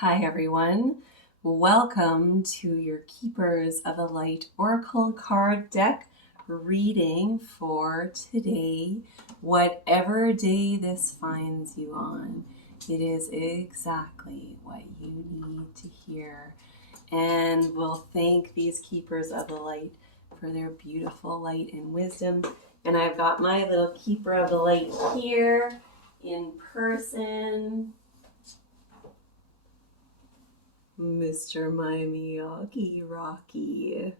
Hi everyone, welcome to your Keepers of the Light Oracle card deck reading for today, whatever day this finds you on. It is exactly what you need to hear, and we'll thank these Keepers of the Light for their beautiful light and wisdom. And I've got my little Keeper of the Light here in person, Mr. Miyagi Rocky.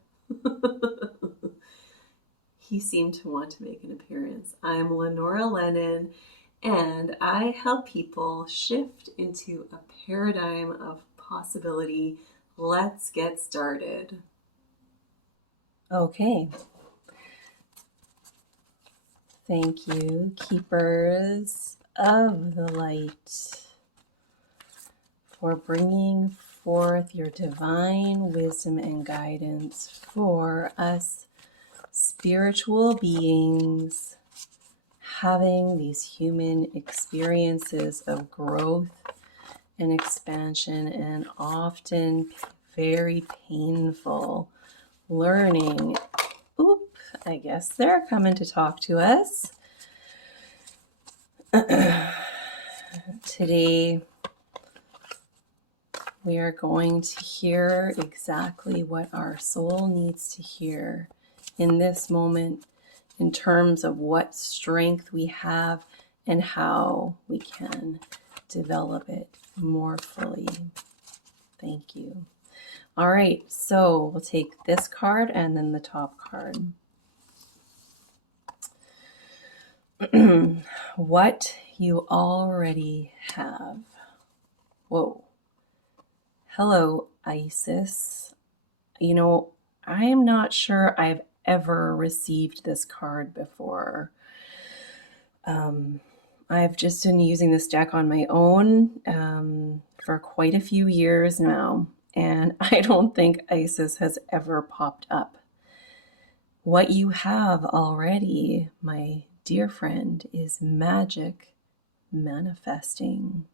He seemed to want to make an appearance. I'm Lenora Lennon, and I help people shift into a paradigm of possibility. Let's get started. Okay. Thank you, Keepers of the Light, for bringing forth your divine wisdom and guidance for us spiritual beings having these human experiences of growth and expansion, and often very painful learning. Oop, I guess they're coming to talk to us. Today, we are going to hear exactly what our soul needs to hear in this moment in terms of what strength we have and how we can develop it more fully. Thank you. All right, so we'll take this card and then the top card. What you already have. Whoa. Hello, Isis. You know, I am not sure I've ever received this card before. I've just been using this deck on my own for quite a few years now, and I don't think Isis has ever popped up. What you have already, my dear friend, is magic manifesting.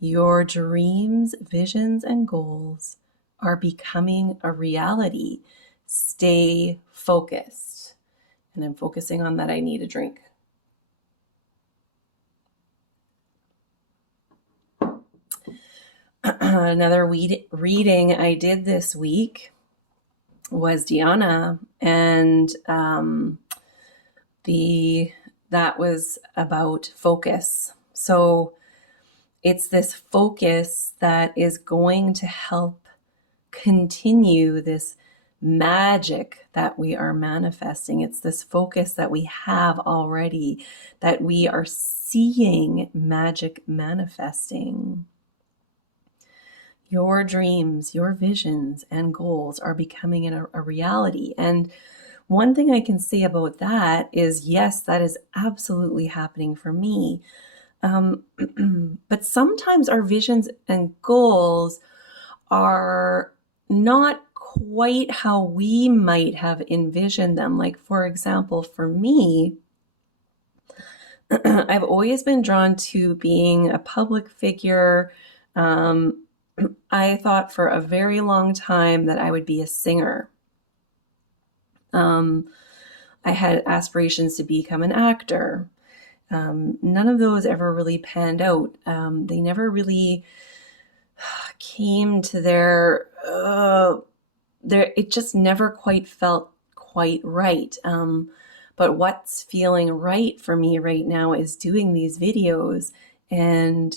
Your dreams, visions, and goals are becoming a reality. Stay focused. And I'm focusing on that. I need a drink. Another reading I did this week was Diana, and that was about focus. So it's this focus that is going to help continue this magic that we are manifesting. It's this focus that we have already, that we are seeing magic manifesting. Your dreams, your visions, and goals are becoming a reality. And one thing I can say about that is, yes, that is absolutely happening for me. But sometimes our visions and goals are not quite how we might have envisioned them. Like, for example, for me, I've always been drawn to being a public figure. I thought for a very long time that I would be a singer. I had aspirations to become an actor. None of those ever really panned out. They never really came to it just never quite felt quite right. But what's feeling right for me right now is doing these videos and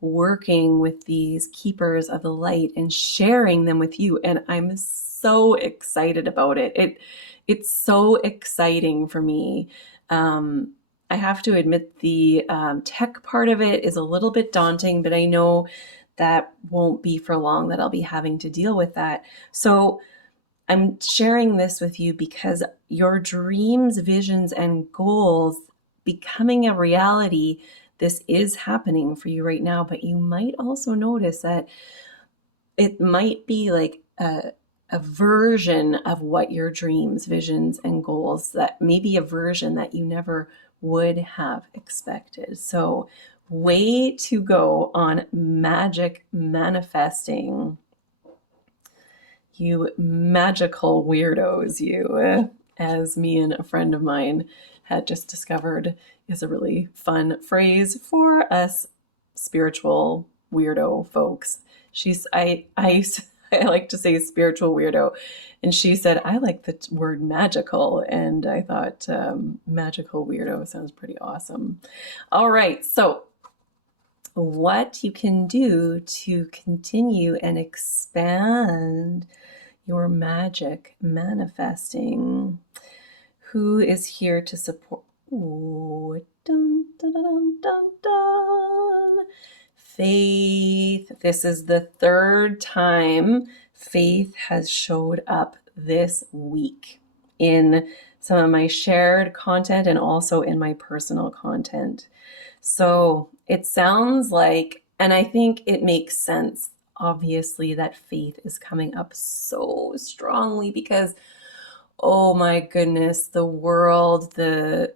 working with these keepers of the light and sharing them with you. And I'm so excited about it. It's so exciting for me. I have to admit the tech part of it is a little bit daunting, but I know that won't be for long that I'll be having to deal with that. So I'm sharing this with you because your dreams, visions, and goals becoming a reality, this is happening for you right now, but you might also notice that it might be like a version of what your dreams, visions, and goals, that maybe a version that you never would have expected. So way to go on magic manifesting. You magical weirdos, you, as me and a friend of mine had just discovered is a really fun phrase for us spiritual weirdo folks. I like to say spiritual weirdo, and she said, I like the word magical, and I thought magical weirdo sounds pretty awesome. All right, so what you can do to continue and expand your magic manifesting. Who is here to support? Ooh, dun, dun, dun, dun, dun. Faith. This is the third time Faith has showed up this week in some of my shared content and also in my personal content. So it sounds like, and I think it makes sense, obviously, that Faith is coming up so strongly because, oh my goodness, the world, the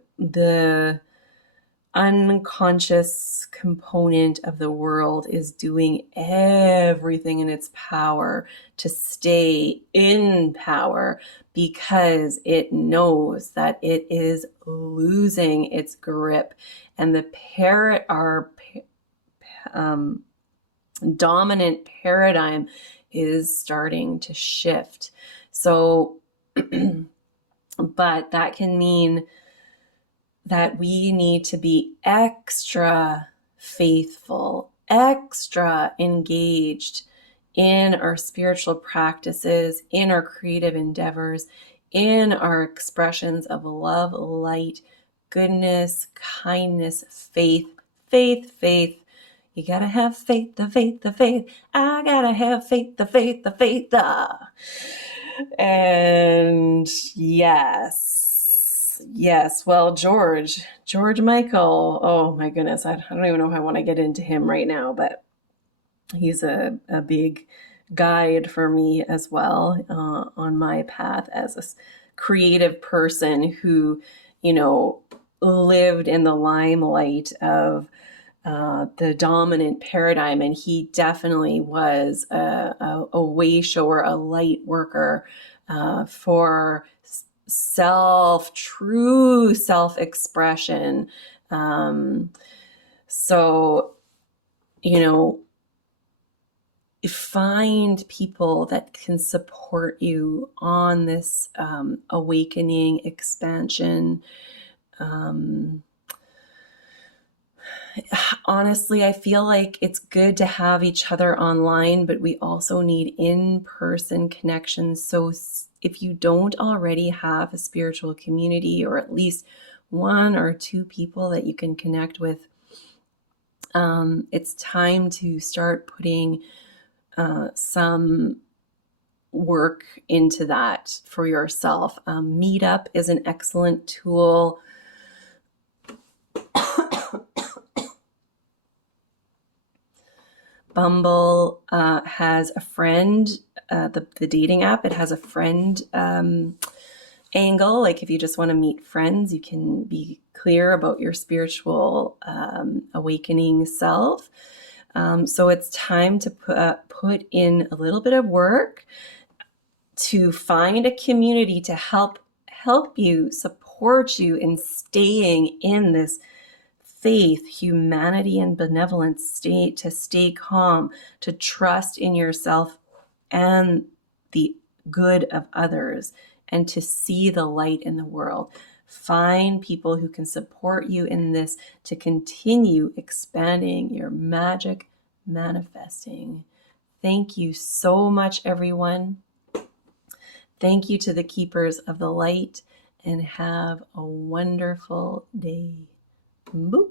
unconscious component of the world is doing everything in its power to stay in power because it knows that it is losing its grip, and our dominant paradigm is starting to shift. So, but that can mean that we need to be extra faithful, extra engaged in our spiritual practices, in our creative endeavors, in our expressions of love, light, goodness, kindness, faith. You gotta have faith, the faith, the faith. I gotta have faith, the faith, the faith. And yes. Well, George Michael. Oh my goodness. I don't even know if I want to get into him right now, but he's a big guide for me as well on my path as a creative person who, lived in the limelight of the dominant paradigm, and he definitely was a way shower, a light worker for true self-expression. So, find people that can support you on this awakening, expansion. Honestly, I feel like it's good to have each other online, but we also need in-person connections. So if you don't already have a spiritual community, or at least one or two people that you can connect with, it's time to start putting some work into that for yourself. Meetup is an excellent tool. Bumble has a friend, the dating app, it has a friend angle. Like if you just want to meet friends, you can be clear about your spiritual awakening self. So it's time to put in a little bit of work to find a community to help you, support you in staying in this faith, humanity, and benevolence state, to stay calm, to trust in yourself and the good of others, and to see the light in the world. Find people who can support you in this to continue expanding your magic manifesting. Thank you so much, everyone. Thank you to the keepers of the light, and have a wonderful day. Boop.